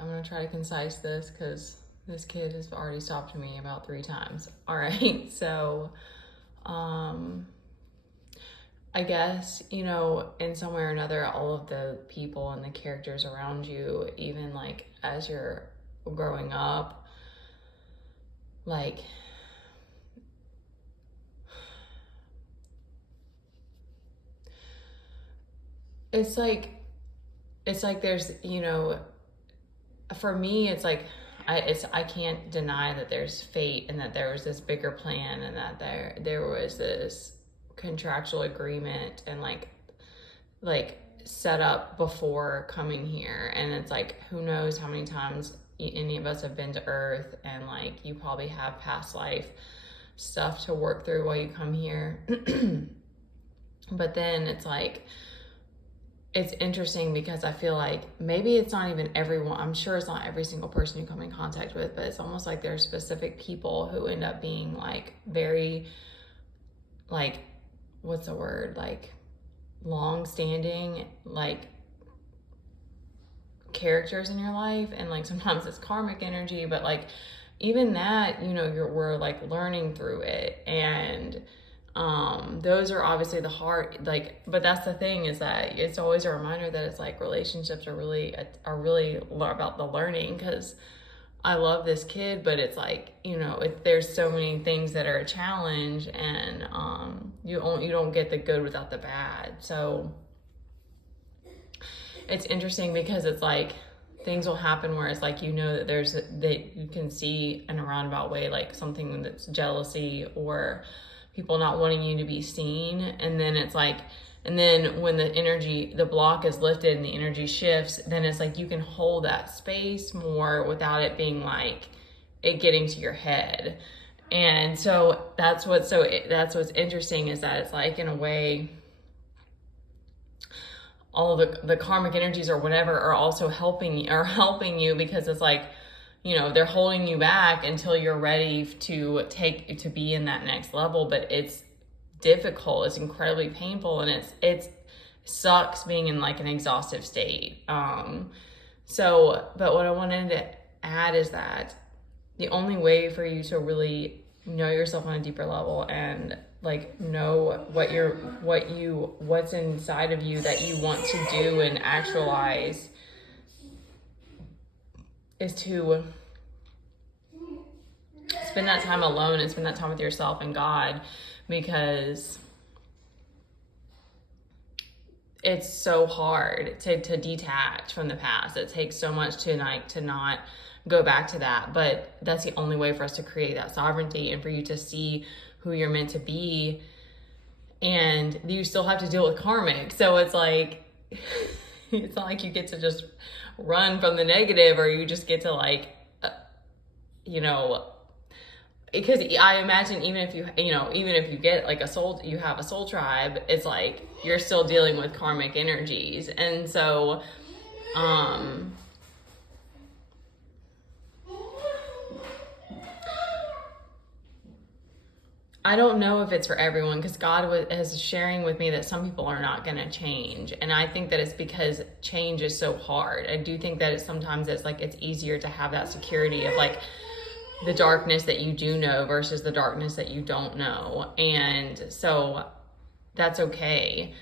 I'm gonna try to concise this because this kid has already stopped me about 3 times. All right, so I guess, you know, in some way or another, all of the people and the characters around you, even like as you're growing up, like it's like there's, you know, for me it's like I can't deny that there's fate and that there was this bigger plan and that there was this contractual agreement and like set up before coming here. And it's like, who knows how many times any of us have been to Earth, and like you probably have past life stuff to work through while you come here. But then it's like, it's interesting because I feel like maybe it's not even everyone. I'm sure it's not every single person you come in contact with, but it's almost like there's specific people who end up being like very, like, what's the word? Like long-standing, like characters in your life. And like sometimes it's karmic energy, but like even that, you know, we're like learning through it. And those are obviously the hard, like, but that's the thing, is that it's always a reminder that it's like relationships are really about the learning. Because I love this kid, but it's like, you know, there's so many things that are a challenge, and you don't get the good without the bad. So it's interesting because it's like things will happen where it's like, you know, that you can see in a roundabout way like something that's jealousy or people not wanting you to be seen. And then it's like, and then when the block is lifted and the energy shifts, then it's like you can hold that space more without it being like it getting to your head. And so that's what's interesting, is that it's like, in a way, all of the karmic energies or whatever are also helping you, because it's like, you know, they're holding you back until you're ready to be in that next level. But it's difficult, it's incredibly painful, and it sucks being in like an exhaustive state. So, but what I wanted to add is that the only way for you to really know yourself on a deeper level and like know what's inside of you that you want to do and actualize is to spend that time alone and spend that time with yourself and God, because it's so hard to detach from the past. It takes so much to not go back to that, but that's the only way for us to create that sovereignty and for you to see who you're meant to be. And you still have to deal with karmic, so it's like it's not like you get to just run from the negative, or you just get to like you know, because I imagine even if you get like you have a soul tribe, it's like you're still dealing with karmic energies. And so I don't know if it's for everyone, because God is sharing with me that some people are not going to change. And I think that it's because change is so hard. I do think that sometimes it's easier to have that security of like the darkness that you do know versus the darkness that you don't know. And so that's okay.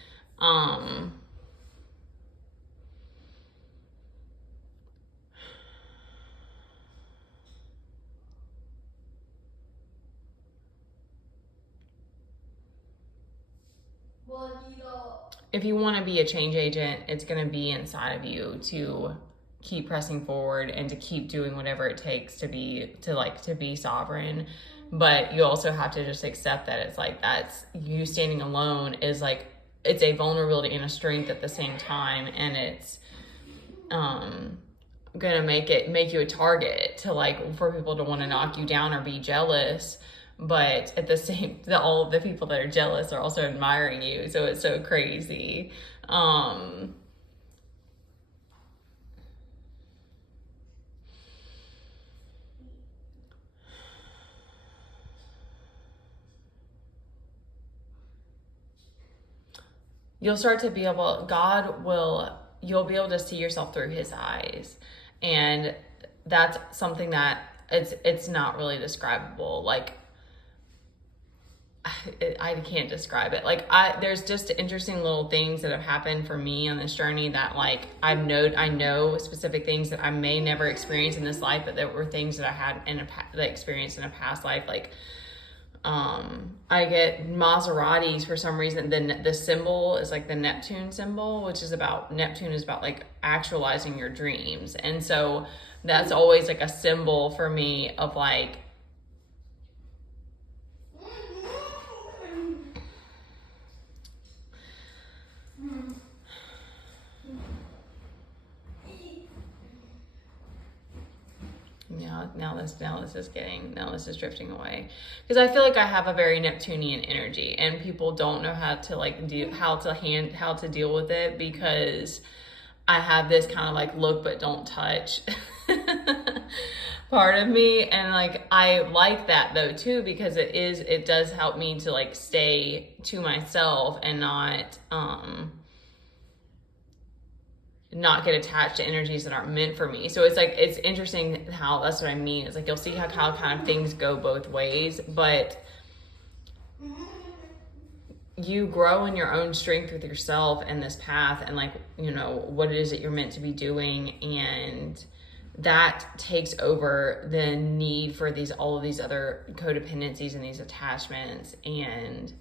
If you want to be a change agent, it's going to be inside of you to keep pressing forward and to keep doing whatever it takes to be sovereign. But you also have to just accept that it's like, that's you standing alone is like, it's a vulnerability and a strength at the same time. And it's gonna make you a target to like, for people to want to knock you down or be jealous. But at the same, all of the people that are jealous are also admiring you. So it's so crazy. You'll start to be able, you'll be able to see yourself through his eyes. And that's something that it's not really describable. Like, I can't describe it. Like, there's just interesting little things that have happened for me on this journey that, like, I know specific things that I may never experience in this life, but there were things that I had that experienced in a past life. Like, I get Maseratis for some reason. The symbol is like the Neptune symbol, which is about, Neptune is about like actualizing your dreams. And so that's always like a symbol for me of like, now this is drifting away, because I feel like I have a very Neptunian energy, and people don't know how to like how to deal with it, because I have this kind of like look but don't touch part of me. And like, I like that though too, because it does help me to like stay to myself and not get attached to energies that aren't meant for me. So it's like, it's interesting how, that's what I mean. It's like, you'll see how kind of things go both ways, but you grow in your own strength with yourself and this path, and like, you know, what it is that you're meant to be doing. And that takes over the need for all of these other codependencies and these attachments. And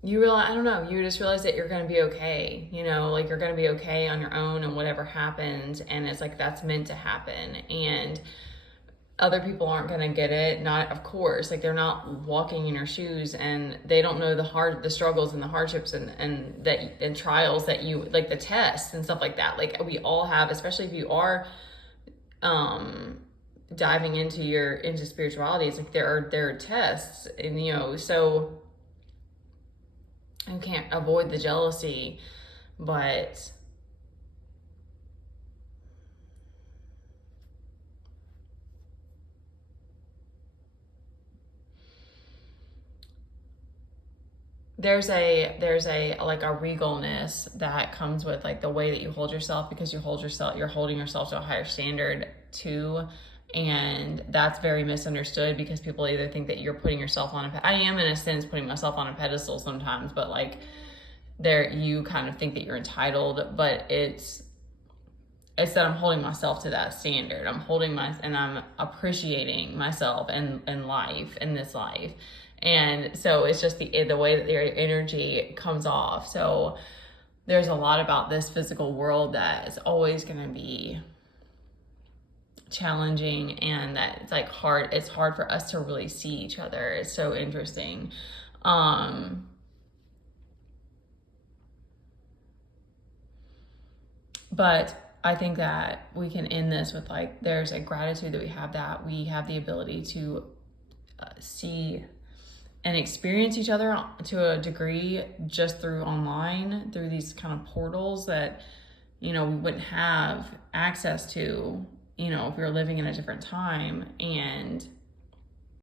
you realize, I don't know, you just realize that you're going to be okay, you know, like, you're going to be okay on your own, and whatever happens, and it's like, that's meant to happen. And other people aren't going to get it. Not, of course, like, they're not walking in your shoes, and they don't know the struggles and the hardships and trials that you, like the tests and stuff like that. Like, we all have, especially if you are, diving into spirituality. It's like, there are tests, and, you know, so you can't avoid the jealousy, but there's a like a regalness that comes with like the way that you hold yourself, because you're holding yourself to a higher standard too. And that's very misunderstood, because people either think that you're putting yourself on I am, in a sense, putting myself on a pedestal sometimes, but like, you kind of think that you're entitled, but it's that I'm holding myself to that standard. And I'm appreciating myself and life, in this life. And so it's just the way that their energy comes off. So there's a lot about this physical world that is always going to be challenging, and that it's like it's hard for us to really see each other. It's so interesting. But I think that we can end this with like, there's a gratitude that we have the ability to see and experience each other to a degree just through online, through these kind of portals that, you know, we wouldn't have access to, you know, if we were living in a different time. And